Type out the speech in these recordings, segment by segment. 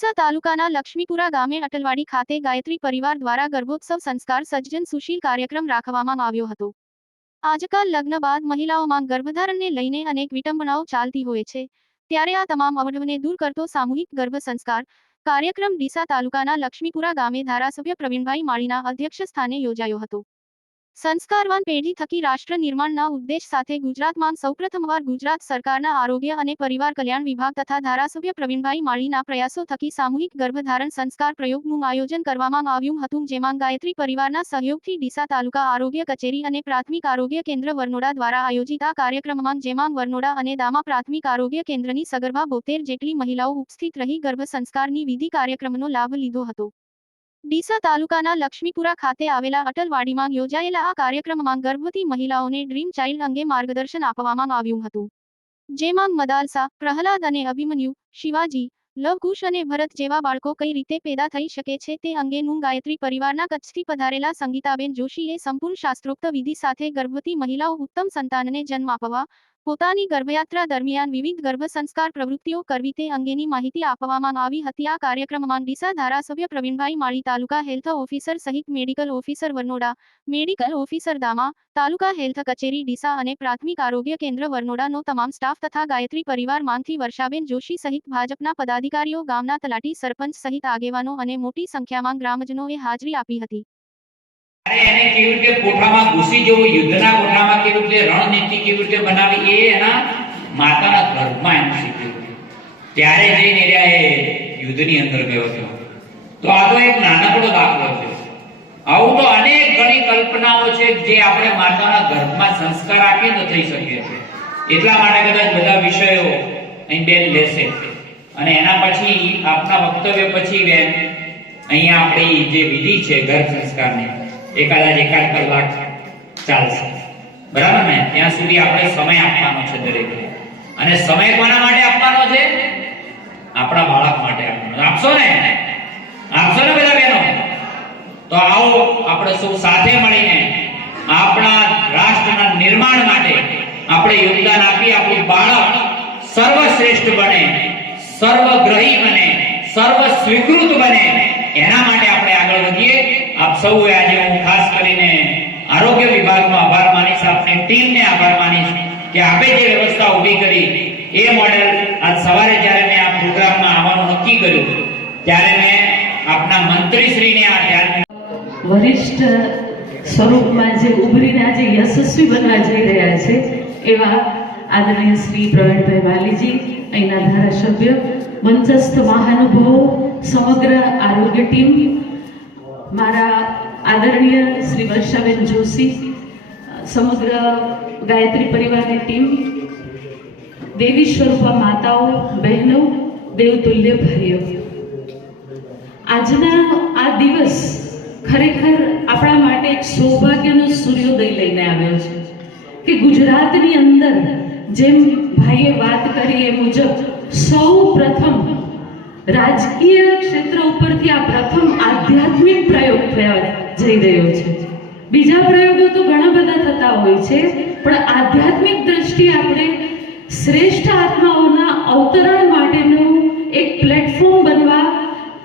ડીસા તાલુકાના લક્ષ્મીપુરા ગામે અટલવાડી ખાતે ગાયત્રી પરિવાર દ્વારા ગર્ભોત્સવ સંસ્કાર સજ્જન સુશીલ કાર્યક્રમ રાખવામાં આવ્યો હતો. આજકાલ લગ્ન બાદ મહિલાઓમાં ગર્ભધારણને લઈને અનેક વિટંબનાઓ ચાલતી હોય છે. ત્યારે આ તમામ અવઢવને દૂર કરતો સામૂહિક ગર્ભ સંસ્કાર કાર્યક્રમ ડીસા તાલુકાના લક્ષ્મીપુરા ગામે ધારાસભ્ય પ્રવીણભાઈ માળીના અધ્યક્ષ સ્થાને યોજાયો હતો. સંસ્કારવાન પેઢી થકી રાષ્ટ્ર નિર્માણના ઉદ્દેશ સાથે ગુજરાતમાં સૌપ્રથમવાર ગુજરાત સરકારના આરોગ્ય અને પરિવાર કલ્યાણ વિભાગ તથા ધારાસભ્ય પ્રવીણભાઈ માળીના પ્રયાસો થકી સામૂહિક ગર્ભધારણ સંસ્કાર પ્રયોગનું આયોજન કરવામાં આવ્યું હતું, જેમાં ગાયત્રી પરિવારના સહયોગથી ડીસા તાલુકા આરોગ્ય કચેરી અને પ્રાથમિક આરોગ્ય કેન્દ્ર વરનોડા દ્વારા આયોજિત આ કાર્યક્રમમાં જેમાં વરનોડા અને દામા પ્રાથમિક આરોગ્ય કેન્દ્રની સગર્ભા બોતેર જેટલી મહિલાઓ ઉપસ્થિત રહી ગર્ભ સંસ્કારની વિધિ કાર્યક્રમનો લાભ લીધો હતો. ડીસા તાલુકાના લક્ષ્મીપુરા ખાતે આવેલા અટલવાડીમાં યોજાયેલા આ કાર્યક્રમમાં ગર્ભવતી મહિલાઓને ડ્રીમ ચાઇલ્ડ અંગે માર્ગદર્શન આપવામાં આવ્યું હતું. જેમાં મદાલસા, પ્રહલાદ અને અભિમન્યુ, શિવાજી, લવકુશ અને ભરત જેવા બાળકો કઈ રીતે પેદા થઈ શકે છે તે અંગેનું ગાયત્રી પરિવારના કચ્છથી પધારેલા સંગીતાબેન જોશીએ સંપૂર્ણ શાસ્ત્રોક્ત વિધિ સાથે ગર્ભવતી મહિલાઓ ઉત્તમ સંતાનને જન્મ આપવા પોતાની ગર્ભયાત્રા દરમિયાન વિવિધ ગર્ભ સંસ્કાર પ્રવૃત્તિઓ કરવી તે અંગેની માહિતી આપવામાં આવી હતી. આ કાર્યક્રમમાં ડીસા ધારાસભ્ય પ્રવીણભાઈ માળી, તાલુકા હેલ્થ ઓફિસર સહિત medical officer Varnoda, medical officer Dama, taluka health કચેરી ડીસા અને પ્રાથમિક આરોગ્ય કેન્દ્ર વરનોડાનો તમામ સ્ટાફ તથા ગાયત્રી પરિવારમાંથી વર્ષાબેન જોશી સહિત ભાજપના પદાધિકારીઓ, ગામના તલાટી સરપંચ સહિત આગેવાનો અને મોટી સંખ્યામાં ગ્રામજનોએ હાજરી આપી હતી. અને એને કેવી કલ્પનાઓ છે જે આપણે માતાના ગર્ભમાં સંસ્કાર આપીએ તો થઈ શકે છે એટલા માટે કદાચ બધા વિષયો અહીં બેન લેશે. અને એના પછી આપના વક્તવ્ય પછી બેન, અહીંયા આપણી જે વિધિ છે ગર્ભ સંસ્કારની એ એકાદ કલાક ચાલશે. બરાબર ને? ત્યાં સુધી આપણે સમય આપવાનો છે દરેક. અને સમય કોના માટે આપવાનો છે? આપણા બાળક માટે આપવાનો. આપશો ને? આપશો ને બધા બહેનો? તો આવો આપણે સૌ સાથે મળીને આપણા રાષ્ટ્રના નિર્માણ માટે આપણે યોગદાન આપી આપણું બાળક સર્વશ્રેષ્ઠ બને, સર્વગ્રહી બને સર્વ સ્વીકૃત બને. એના માટે વધીએ આપ સૌએ આજે હું ખાસ કરીને આરોગ્ય વિભાગનો આભાર માનીશ. આપની ટીમને આભાર માનીશ કે આપે જે વ્યવસ્થા ઊભી કરી, એ મોડેલ આજ સવારે જ્યારે મેં આ પ્રોગ્રામમાં આવવાનું નક્કી કર્યું, ત્યારે મેં આપના મંત્રીશ્રીને આ ધ્યાન વરિષ્ઠ સ્વરૂપમાં જે ઉભરીને આજે યશસ્વી બનવા જઈ રહ્યા છે, એવા આદરણીય શ્રી પ્રવીણભાઈ વાલીજી, અહીંના ધારાસભ્ય, મંચસ્થ મહાનુભાવો, સમગ્ર આરોગ્ય ટીમ મારા આદરણીય શ્રી વર્ષાબેન જોશી, સમગ્ર ગાયત્રી પરિવારની ટીમ, દેવી સ્વરૂપા માતાઓ, બહેનો દેવતુલ્ય ભાઈઓ આજના આ દિવસ ખરેખર આપણા માટે એક સૌભાગ્યનો સૂર્યોદય લઈને આવ્યો છે કે ગુજરાતની અંદર જેમ ભાઈએ વાત કરી એ મુજબ સૌ પ્રથમ રાજકીય ક્ષેત્ર ઉપરથી આ પ્રથમ આધ્યાત્મિક પ્રયોગ થયા જઈ રહ્યો છે. બીજા પ્રયોગો તો ઘણા બધા થતા હોય છે, પણ આધ્યાત્મિક દ્રષ્ટિએ આપણે શ્રેષ્ઠ આત્માઓના અવતરણ માટેનું એક પ્લેટફોર્મ બનવા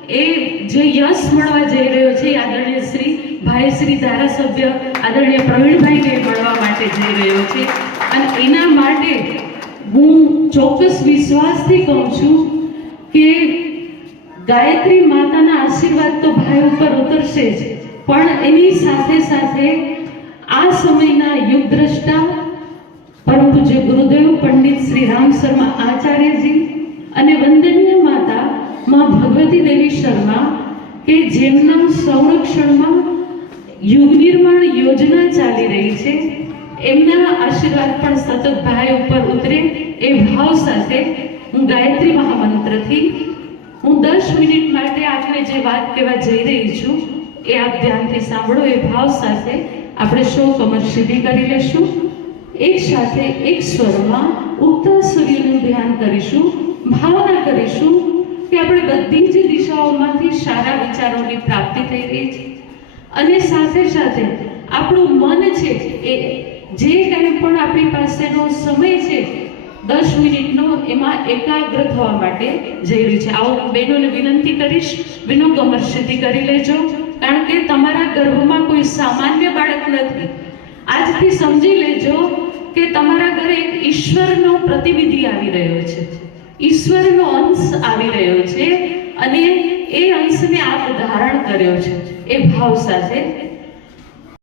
એ જે યશ મળવા જઈ રહ્યો છે એ આદરણીય શ્રી ભાઈ શ્રી ધારાસભ્ય આદરણીય પ્રવીણભાઈને મળવા માટે જઈ રહ્યો છે. અને એના માટે હું ચોક્કસ વિશ્વાસથી કહું છું કે ગાયત્રી માતાના આશીર્વાદ તો ભાઈ ઉપર ઉતરશે જ. પણ એની સાથે સાથે આ સમયના યુગ દ્રષ્ટા પરમ પૂજ્ય ગુરુદેવ પંડિત શ્રી રામ શર્મા આચાર્યજી અને વંદનીય માતા માં ભગવતી દેવી શર્મા, કે જેમના સંરક્ષણમાં યુગ નિર્માણ યોજના ચાલી રહી છે, એમના આશીર્વાદ પણ સતત ભાઈ ઉપર ઉતરે એ ભાવ સાથે હું ગાયત્રી મહામંત્રથી હું દસ મિનિટ માટે આપને જે વાત કહેવા જઈ રહી છું, એ આપ ધ્યાનથી સાંભળો, એ ભાવ સાથે આપણે સૌ કમર સીધી કરી લેશું. એક સાથે એક સ્વરમાં ઉગતા સૂર્યનું ધ્યાન કરીશું, ભાવના કરીશું કે આપણે બધી જ દિશાઓમાંથી સારા વિચારોની પ્રાપ્તિ થઈ રહી છે. અને સાથે સાથે આપણું મન છે એ, જે કંઈ પણ આપણી પાસેનો સમય છે દસ મિનિટનો એમાં એકાગ્ર થવા માટે જઈ રહી છે. આવો બહેનોને વિનંતી કરીશ વિનો સીધી કરી લેજો, કારણ કે તમારા ગર્ભમાં કોઈ સામાન્ય બાળક નથી. આજથી સમજી લેજો કે તમારા ઘરે એક ઈશ્વરનો પ્રતિનિધિ આવી રહ્યો છે. ઈશ્વરનો અંશ આવી રહ્યો છે અને એ અંશને આપ ધારણ કર્યો છે. એ ભાવ સાથે